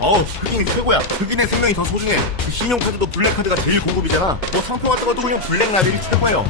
흑인이 최고야. 흑인의 생명이 더 소중해. 신용카드도 블랙카드가 제일 고급이잖아. 뭐 상표 같은 것도 그냥 블랙 라벨이 최고예요.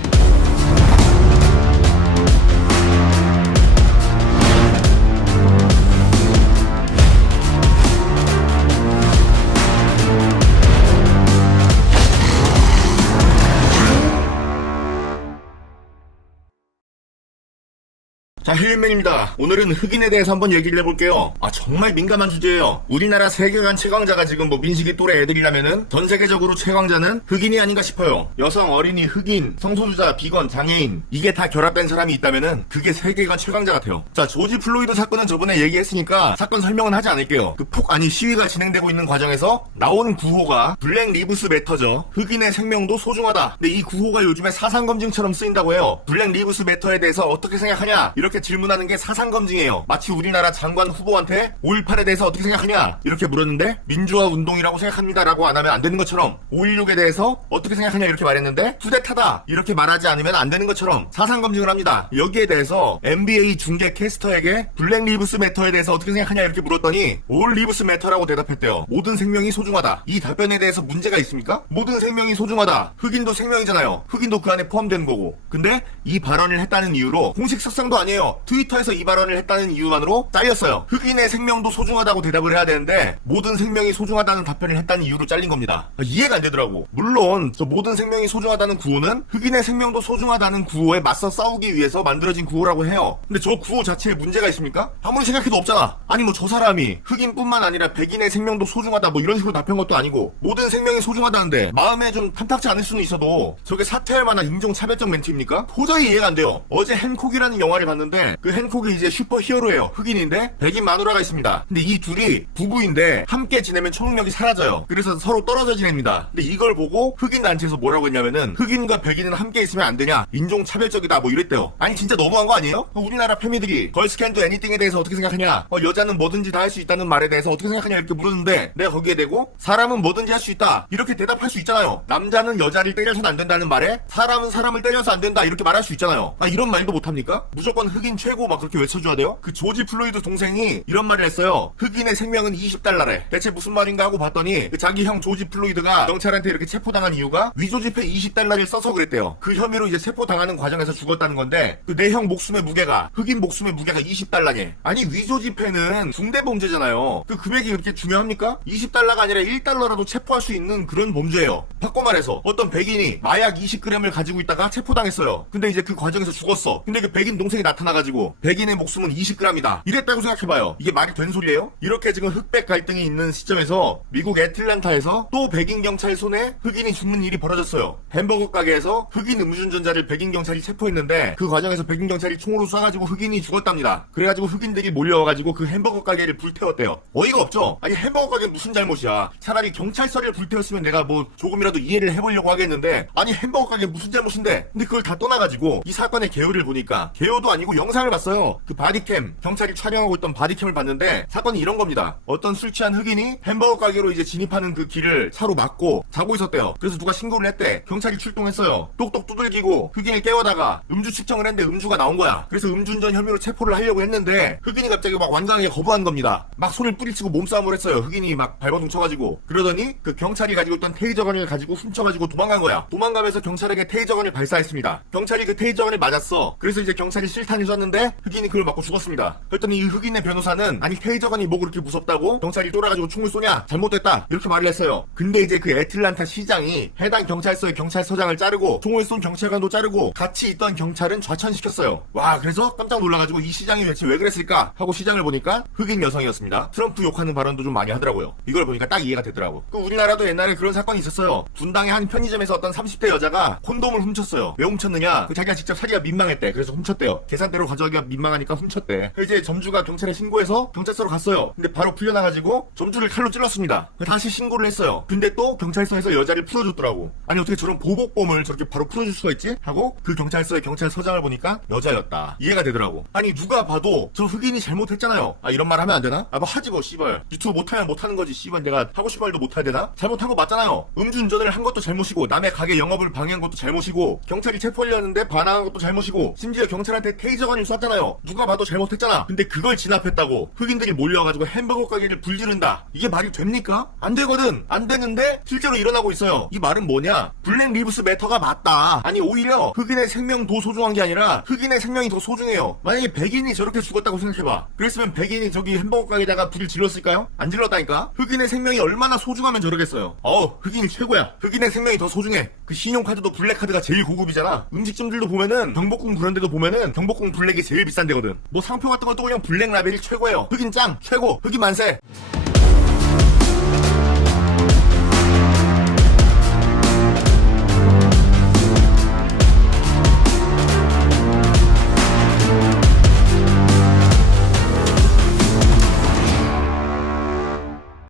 자, 힐맨입니다. 오늘은 흑인에 대해서 한번 얘기를 해볼게요. 정말 민감한 주제예요. 우리나라 세계관 최강자가 지금 뭐 민식이 또래 애들이라면은 전 세계적으로 최강자는 흑인이 아닌가 싶어요. 여성, 어린이, 흑인, 성소수자, 비건, 장애인 이게 다 결합된 사람이 있다면은 그게 세계관 최강자 같아요. 자, 조지 플로이드 사건은 저번에 얘기했으니까 사건 설명은 하지 않을게요. 그 시위가 진행되고 있는 과정에서 나온 구호가 블랙 리브스 매터죠. 흑인의 생명도 소중하다. 근데 이 구호가 요즘에 사상검증처럼 쓰인다고 해요. 블랙 리브스 매터에 대해서 어떻게 생각하냐? 이렇게 질문하는 게 사상검증이에요. 마치 우리나라 장관 후보한테 5.18에 대해서 어떻게 생각하냐 이렇게 물었는데 민주화 운동이라고 생각합니다 라고 안 하면 안 되는 것처럼 5.16에 대해서 어떻게 생각하냐 이렇게 말했는데 쿠데타다 이렇게 말하지 않으면 안 되는 것처럼 사상검증을 합니다. 여기에 대해서 NBA 중계 캐스터에게 블랙 리브스 매터에 대해서 어떻게 생각하냐 이렇게 물었더니 올 리브스 매터라고 대답했대요. 모든 생명이 소중하다. 이 답변에 대해서 문제가 있습니까? 모든 생명이 소중하다. 흑인도 생명이잖아요. 흑인도 그 안에 포함되는 거고. 근데 이 발언을 했다는 이유로 공식 석상도 아니에요. 트위터에서 이 발언을 했다는 이유만으로 잘렸어요. 흑인의 생명도 소중하다고 대답을 해야 되는데 모든 생명이 소중하다는 답변을 했다는 이유로 잘린 겁니다. 이해가 안 되더라고. 물론 저 모든 생명이 소중하다는 구호는 흑인의 생명도 소중하다는 구호에 맞서 싸우기 위해서 만들어진 구호라고 해요. 근데 저 구호 자체에 문제가 있습니까? 아무리 생각해도 없잖아. 아니 뭐 저 사람이 흑인뿐만 아니라 백인의 생명도 소중하다 뭐 이런 식으로 답한 것도 아니고 모든 생명이 소중하다는데 마음에 좀 탐탁지 않을 수는 있어도 저게 사퇴할 만한 인종차별적 멘트입니까? 도저히 이해가 안 돼요. 어제 핸콕이라는 영화를 봤는데 그 핸콕이 이제 슈퍼히어로예요. 흑인인데 백인 마누라가 있습니다. 근데 이 둘이 부부인데 함께 지내면 초능력이 사라져요. 그래서 서로 떨어져 지냅니다. 근데 이걸 보고 흑인 단체에서 뭐라고 했냐면은 흑인과 백인은 함께 있으면 안 되냐 인종차별적이다 뭐 이랬대요. 아니 진짜 너무한 거 아니에요? 우리나라 패미들이 걸스 캔 도 애니띵에 대해서 어떻게 생각하냐 여자는 뭐든지 다 할 수 있다는 말에 대해서 어떻게 생각하냐 이렇게 물었는데 내가 거기에 대고 사람은 뭐든지 할 수 있다 이렇게 대답할 수 있잖아요. 남자는 여자를 때려서는 안 된다는 말에 사람은 사람을 때려서 안 된다 이렇게 말할 수 있잖아요. 이런 말도 못합니까? 무조건 흑인 최고 막 그렇게 외쳐줘야 돼요? 그 조지 플로이드 동생이 이런 말을 했어요. 흑인의 생명은 $20래. 대체 무슨 말인가 하고 봤더니 그 자기 형 조지 플로이드가 경찰한테 이렇게 체포당한 이유가 위조지폐 $20를 써서 그랬대요. 그 혐의로 이제 체포당하는 과정에서 죽었다는 건데 그 내 형 목숨의 무게가 흑인 목숨의 무게가 $20니 아니 위조지폐는 중대범죄잖아요. 그 금액이 그렇게 중요합니까? $20가 아니라 $1라도 체포할 수 있는 그런 범죄예요. 바꿔 말해서 어떤 백인이 마약 20g을 가지고 있다가 체포당했어요. 근데 이제 그 과정에서 죽었어. 근데 그 백인 동생이 나타나가지고 백인의 목숨은 20g이다 이랬다고 생각해봐요. 이게 말이 된 소리예요? 이렇게 지금 흑백 갈등이 있는 시점에서 미국 애틀랜타에서 또 백인 경찰 손에 흑인이 죽는 일이 벌어졌어요. 햄버거 가게에서 흑인 음주운전자를 백인 경찰이 체포했는데 그 과정에서 백인 경찰이 총으로 쏴가지고 흑인이 죽었답니다. 그래가지고 흑인들이 몰려와가지고 그 햄버거 가게를 불태웠대요. 어이가 없죠? 아니 햄버거 가게 무슨 잘못이야. 차라리 경찰서를 불태웠으면 내가 뭐 조금이라도 이해를 해보려고 하겠는데 아니 햄버거 가게 무슨 잘못인데. 근데 그걸 다 떠나가지고 이 사건의 개요를 보니까 개요도 아니고 영상을 봤어요. 그 바디캠 경찰이 촬영하고 있던 바디캠을 봤는데 사건이 이런 겁니다. 어떤 술 취한 흑인이 햄버거 가게로 이제 진입하는 그 길을 차로 막고 자고 있었대요. 그래서 누가 신고를 했대. 경찰이 출동했어요. 똑똑 두들기고 흑인을 깨워다가 음주 측정을 했는데 음주가 나온 거야. 그래서 음주운전 혐의로 체포를 하려고 했는데 흑인이 갑자기 막 완강하게 거부한 겁니다. 막 손을 뿌리치고 몸싸움을 했어요. 흑인이 막 발버둥 쳐가지고. 그러더니 그 경찰이 가지고 있던 테이저건을 가지고 훔쳐가지고 도망간 거야. 도망가면서 경찰에게 테이저건을 발사했습니다. 경찰이 그 테이저건을 맞았어. 그래서 이제 경찰이 실탄을 쐈는데 흑인이 그걸 맞고 죽었습니다. 그랬더니 이 흑인의 변호사는 아니 테이저건이 뭐 그렇게 무섭다고 경찰이 쫄아가지고 총을 쏘냐 잘못됐다 이렇게 말을 했어요. 근데 이제 그 애틀란타 시장이 해당 경찰서의 경찰서장을 자르고 총을 쏜 경찰관도 자르고 같이 있던 경찰은 좌천시켰어요. 와 그래서 깜짝 놀라가지고 이 시장이 대체 왜 그랬을까 하고 시장을 보니까 흑인 여성이었습니다. 트럼프 욕하는 발언도 좀 많이 하더라고요. 이걸 보니까 딱 이해가 되더라고. 그 우리나라도 옛날에 그런 사건이 있었어요. 분당의 한 편의점에서 어떤 30대 여자가 콘돔을 훔쳤어요. 왜 훔쳤느냐? 그 자기가 직접 사기가 민망했대. 그래서 훔쳤대요. 계산대로 가져가기가 민망하니까 훔쳤대. 이제 점주가 경찰에 신고해서 경찰서로 갔어요. 근데 바로 풀려나가지고 점주를 칼로 찔렀습니다. 다시 신고를 했어요. 근데 또 경찰서에서 여자를 풀어줬더라고. 아니 어떻게 저런 보복범을 저렇게 바로 풀어줄 수가 있지? 하고 그 경찰서의 경찰서장을 보니까 여자였다. 이해가 되더라고. 아니 누가 봐도 저 흑인이 잘못했잖아요. 이런 말 하면 안 되나? 뭐 하지 뭐 씨발. 유튜브 못하면 못하는 거지 씨발. 내가 하고 싶은 말도 못해야 되나? 잘못한 거 맞잖아요. 음주운전을 한 것도 잘못이고 남의 가게 영업을 방해한 것도 잘못이고 경찰이 체포하려 했는데 반항한 것도 잘못이고 심지어 경찰한테 테이저 수사관님 쐈잖아요. 누가 봐도 잘못했잖아. 근데 그걸 진압했다고 흑인들이 몰려와가지고 햄버거 가게를 불지른다. 이게 말이 됩니까? 안 되거든. 안 되는데 실제로 일어나고 있어요. 이 말은 뭐냐? 블랙 리브스 매터가 맞다. 아니 오히려 흑인의 생명 더 소중한 게 아니라 흑인의 생명이 더 소중해요. 만약에 백인이 저렇게 죽었다고 생각해봐. 그랬으면 백인이 저기 햄버거 가게다가 불을 질렀을까요? 안 질렀다니까? 흑인의 생명이 얼마나 소중하면 저러겠어요. 흑인이 최고야. 흑인의 생명이 더 소중해. 그 신용카드도 블랙카드가 제일 고급이잖아. 음식점들도 보면은 경복궁 그런 데도 보면은 경복궁 블랙이 제일 비싼 데거든. 뭐 상표 같은 것도 그냥 블랙 라벨이 최고예요. 흑인 짱 최고. 흑인 만세.